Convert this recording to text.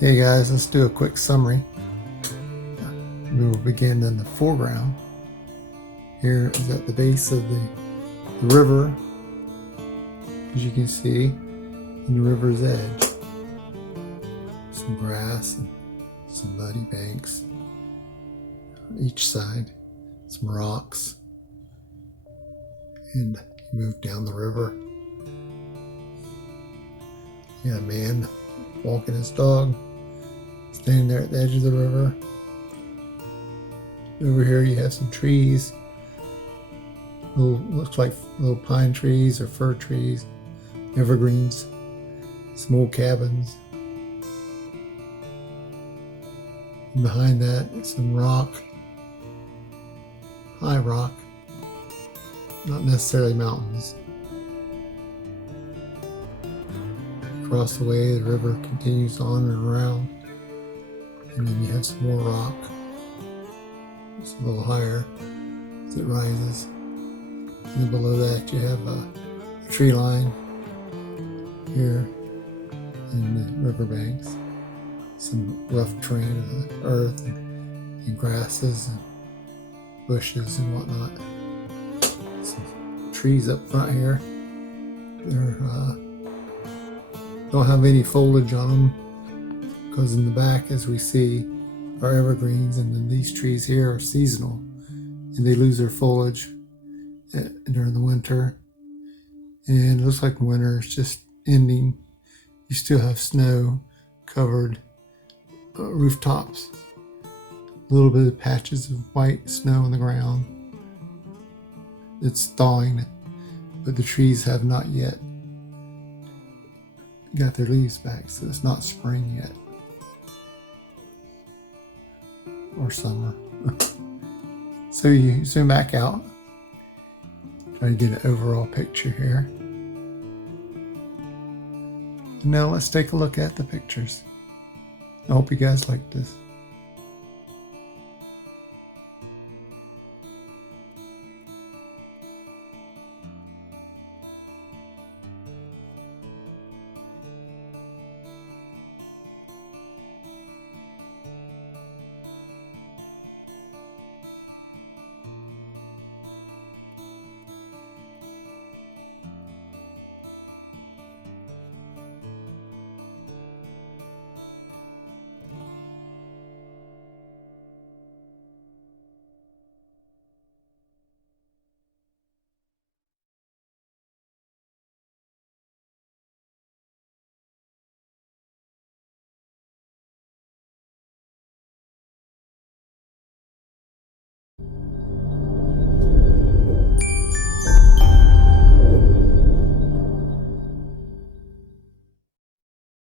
Hey guys, let's do a quick summary. We will begin in the foreground. Here is at the base of the river, as you can see, in the river's edge. Some grass and some muddy banks on each side, some rocks, and you move down the river. You got a man walking his dog, standing there at the edge of the river. Over here you have some trees, looks like little pine trees or fir trees, evergreens, some old cabins. And behind that, some rock, high rock, not necessarily mountains. Across the way, the river continues on and around, and then you have some more rock. It's a little higher as it rises. And then below that, you have a tree line here in the riverbanks. Some rough terrain of the earth and grasses and bushes and whatnot. Some trees up front here. They're don't have any foliage on them because in the back, as we see, are evergreens, and then these trees here are seasonal and they lose their foliage during the winter. And it looks like winter is just ending. You still have snow covered rooftops, a little bit of patches of white snow on the ground. It's thawing, but the trees have not yet got their leaves back, so it's not spring yet or summer. So you zoom back out, try to get an overall picture here. And now let's take a look at the pictures. I hope you guys like this.